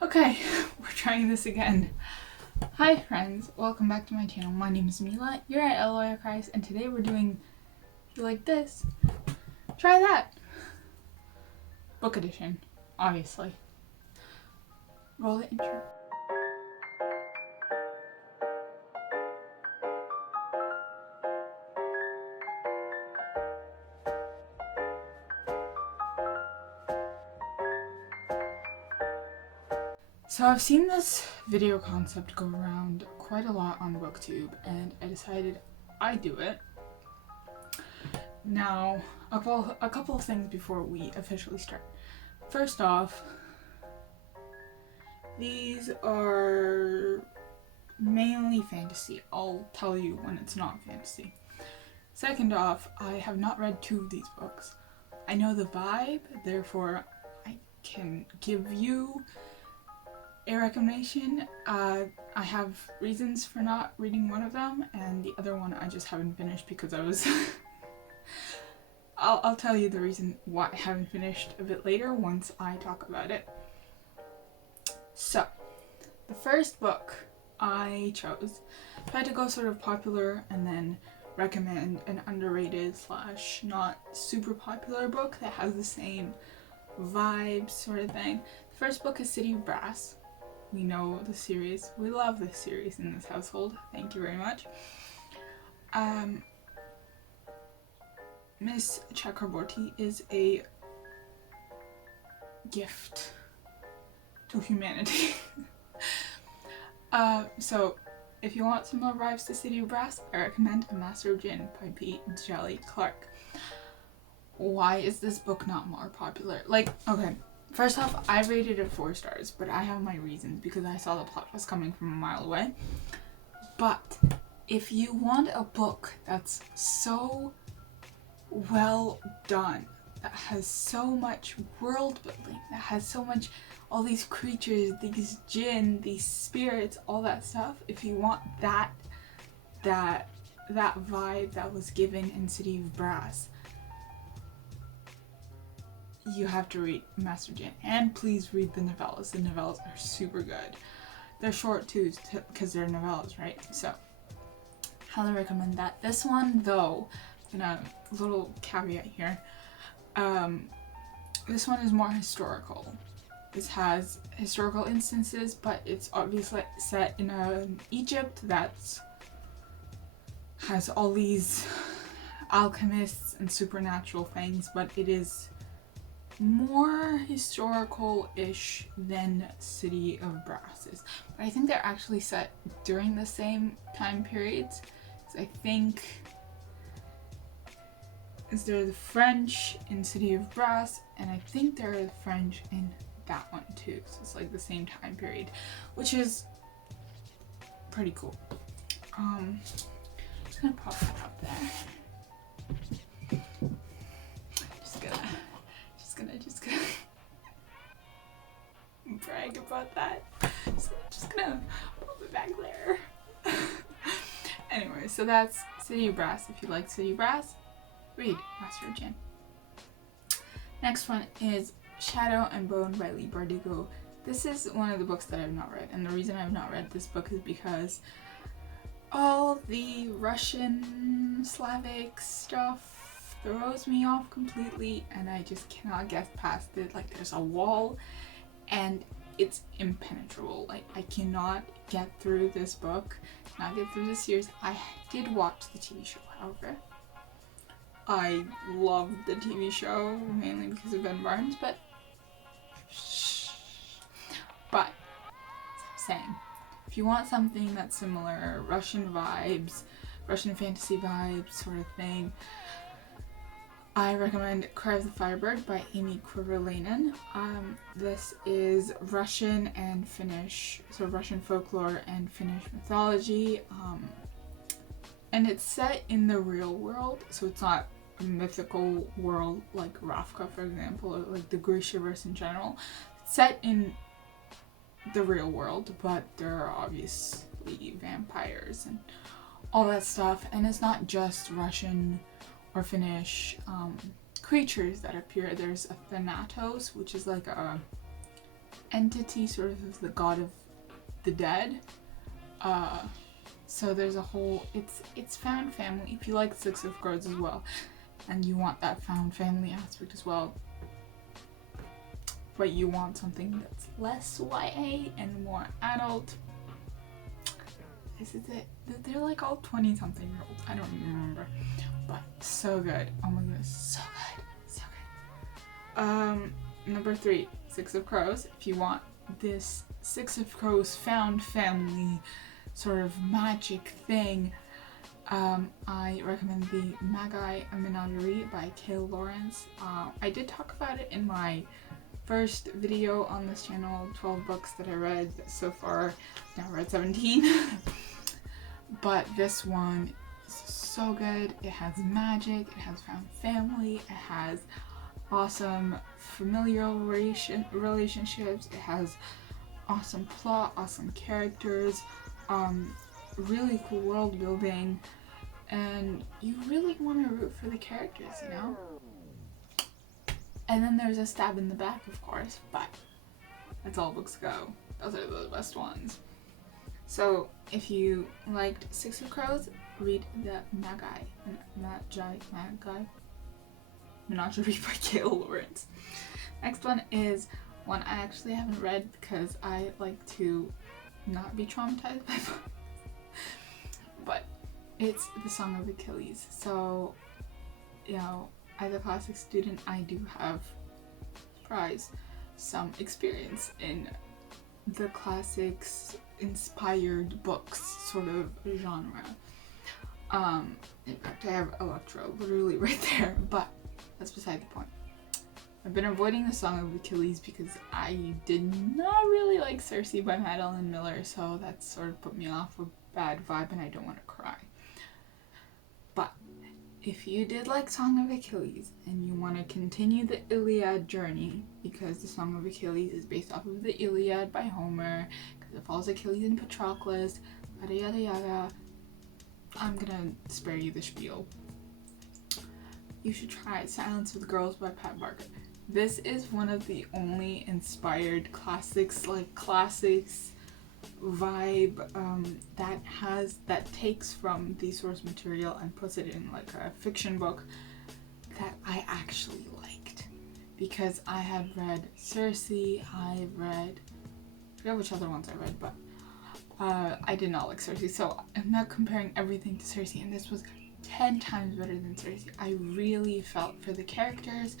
Okay, we're trying this again. Hi friends, welcome back to my channel. My name is Mila, you're at Alloy Christ, and today we're doing, if you like this, try that. Book edition, obviously. Roll the intro. So I've seen this video concept go around quite a lot on BookTube, and I decided I'd do it. Now, a couple of things before we officially start. First off, these are mainly fantasy. I'll tell you when it's not fantasy. Second off, I have not read two of these books. I know the vibe, therefore I can give you a recommendation. I have reasons for not reading one of them, and the other one I just haven't finished because I was I'll tell you the reason why I haven't finished a bit later once I talk about it. So, the first book I chose, tried to go sort of popular and then recommend an underrated / not super popular book that has the same vibe sort of thing. The first book is City of Brass. We know the series. We love this series in this household. Thank you very much. Miss Chakraborty is a gift to humanity. So if you want some more vibes to City of Brass, I recommend A Master of Djinn by P. Djèlí Clark. Why is this book not more popular? Okay, first off, I rated it 4 stars, but I have my reasons because I saw the plot was coming from a mile away. But if you want a book that's so well done, that has so much world building, that has so much, all these creatures, these Djinn, these spirits, all that stuff, if you want that vibe that was given in City of Brass, you have to read Master Djinn, and please read the novellas. The novellas are super good. They're short too, because they're novellas, right? So, highly recommend that. This one, though, a little caveat here. This one is more historical. This has historical instances, but it's obviously set in Egypt that has all these alchemists and supernatural things, but it is more historical-ish than City of Brass is. But I think they're actually set during the same time periods. So I think there are the French in City of Brass, and I think there are the French in that one too. So it's like the same time period, which is pretty cool. Just gonna pop that up there. Just gonna brag about that. Just gonna pop it back there. Anyway, so that's City of Brass. If you like City of Brass, read Master of Djinn. Next one is Shadow and Bone by Leigh Bardugo. This is one of the books that I've not read, and the reason I've not read this book is because all the Russian Slavic stuff throws me off completely, and I just cannot get past it. Like, there's a wall and it's impenetrable. Like, I cannot get through this book, not get through this series. I did watch the TV show, however. I loved the TV show mainly because of Ben Barnes, but as I'm saying, if you want something that's similar, Russian vibes, Russian fantasy vibes sort of thing, I recommend Cry of the Firebird by Amy Kuivalainen. This is Russian and Finnish, so Russian folklore and Finnish mythology, and it's set in the real world, so it's not a mythical world like Ravka, for example, or like the Grishaverse in general. It's set in the real world, but there are obviously vampires and all that stuff, and it's not just Russian or Finnish creatures that appear. There's a Thanatos, which is like a entity, sort of the god of the dead. So there's a whole, it's found family. If you like Six of Crows as well, and you want that found family aspect as well, but you want something that's less YA and more adult, this is it. They're like all 20-something-year-olds. I don't even remember, but so good. Oh my goodness, so good, so good. Number 3, Six of Crows. If you want this Six of Crows found family sort of magic thing, I recommend the Magi Menagerie by Kale Lawrence. I did talk about it in my first video on this channel, 12 books that I read so far. Now I read 17. But this one is so good. It has magic, it has found family, it has awesome familial relationships, it has awesome plot, awesome characters, really cool world building, and you really want to root for the characters, you know? And then there's a stab in the back, of course, but that's all books go. Those are the best ones. So if you liked Six of Crows, read the Magi Menagerie by Kale Lawrence. Next one is one I actually haven't read because I like to not be traumatized by books. But it's the Song of Achilles. So, you know, as a classics student, I do have some experience in the classics inspired books sort of genre. In fact, I have Electro literally right there, but that's beside the point. I've been avoiding the Song of Achilles because I did not really like Circe by Madeline Miller, so that sort of put me off a bad vibe and I don't want to cry. But if you did like Song of Achilles and you want to continue the Iliad journey, because the Song of Achilles is based off of the Iliad by Homer, because it follows Achilles and Patroclus, yada yada yada, I'm gonna spare you the spiel. You should try Silence of the Girls by Pat Barker. This is one of the only inspired classics, like classics vibe, that takes from the source material and puts it in like a fiction book that I actually liked. Because I had read Circe, I forget which other ones I read, but I did not like Circe, so I'm not comparing everything to Circe, and this was 10 times better than Circe. I really felt for the characters.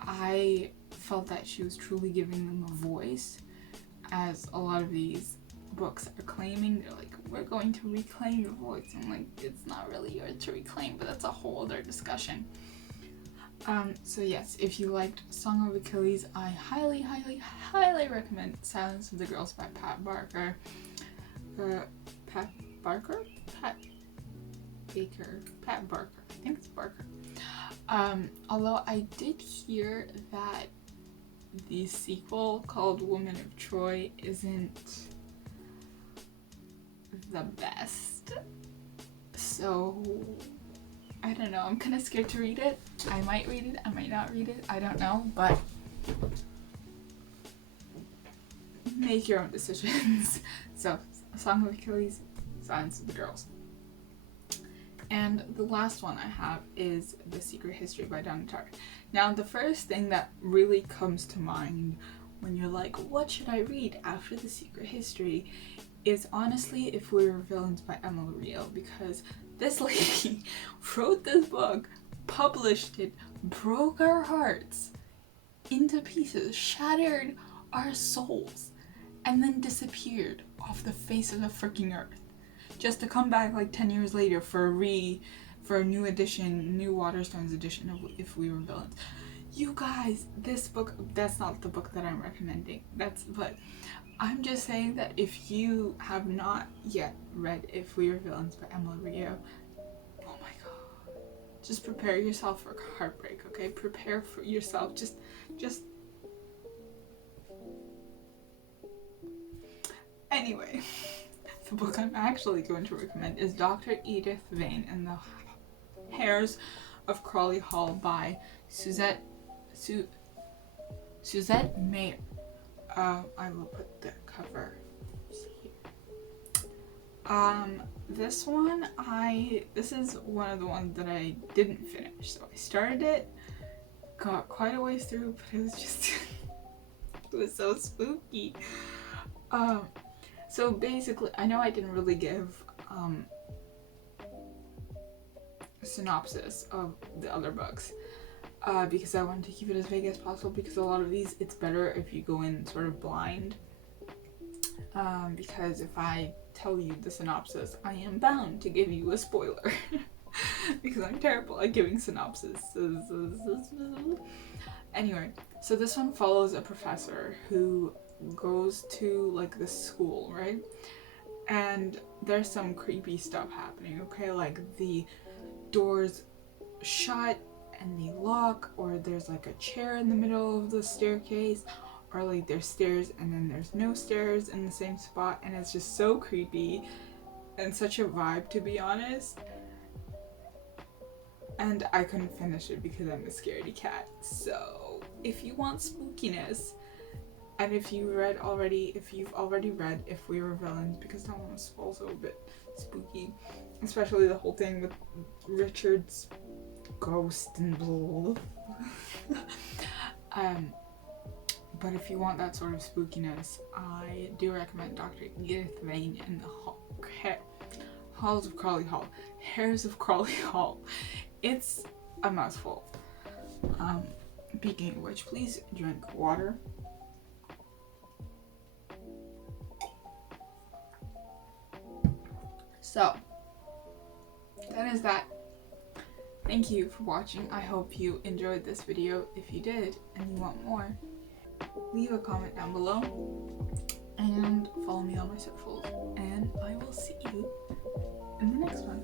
I felt that she was truly giving them a voice, as a lot of these books are claiming. They're like, we're going to reclaim your voice. I'm like, it's not really yours to reclaim, but that's a whole other discussion. So yes, if you liked Song of Achilles, I highly, highly, highly recommend Silence of the Girls by Pat Barker. Pat Barker? Pat Barker. I think it's Barker. Although I did hear that the sequel called Woman of Troy isn't the best. So, I don't know. I'm kind of scared to read it. I might read it. I might not read it. I don't know. But make your own decisions. So, Song of Achilles, Silence of the Girls. And the last one I have is The Secret History by Donna Tartt. Now, the first thing that really comes to mind when you're like, what should I read after The Secret History, is honestly If We Were Villains by Emma Real, because this lady wrote this book, published it, broke our hearts into pieces, shattered our souls, and then disappeared off the face of the freaking earth, just to come back like 10 years later for a new edition, new Waterstones edition of If We Were Villains. You guys, this book, that's not the book that I'm recommending. But I'm just saying that if you have not yet read If We Were Villains by Emma Rio, oh my god, just prepare yourself for heartbreak, okay? Prepare for yourself, just anyway. The book I'm actually going to recommend is Dr. Edith Vane and the Hares of Crowley Hall by Suzette Mayer. I will put the cover here. This one, this is one of the ones that I didn't finish. So I started it, got quite a ways through, but it was just, it was so spooky. So basically, I know I didn't really give, a synopsis of the other books, because I wanted to keep it as vague as possible, because a lot of these, it's better if you go in sort of blind, because if I tell you the synopsis, I am bound to give you a spoiler, because I'm terrible at giving synopsis. Anyway, so this one follows a professor who goes to like this school, right? And there's some creepy stuff happening, okay? Like the doors shut and they lock, or there's like a chair in the middle of the staircase, or like there's stairs and then there's no stairs in the same spot, and it's just so creepy and such a vibe, to be honest. And I couldn't finish it because I'm a scaredy cat. So if you want spookiness, and if you've already read If We Were Villains, because that one's also a bit spooky, especially the whole thing with Richard's ghost and blah. But if you want that sort of spookiness, I do recommend Dr. Edith Vane in the Halls of Crowley Hall. Hairs of Crowley Hall. It's a mouthful. Speaking of which, please drink water. So, that is that. Thank you for watching. I hope you enjoyed this video. If you did and you want more, leave a comment down below and follow me on my socials. And I will see you in the next one.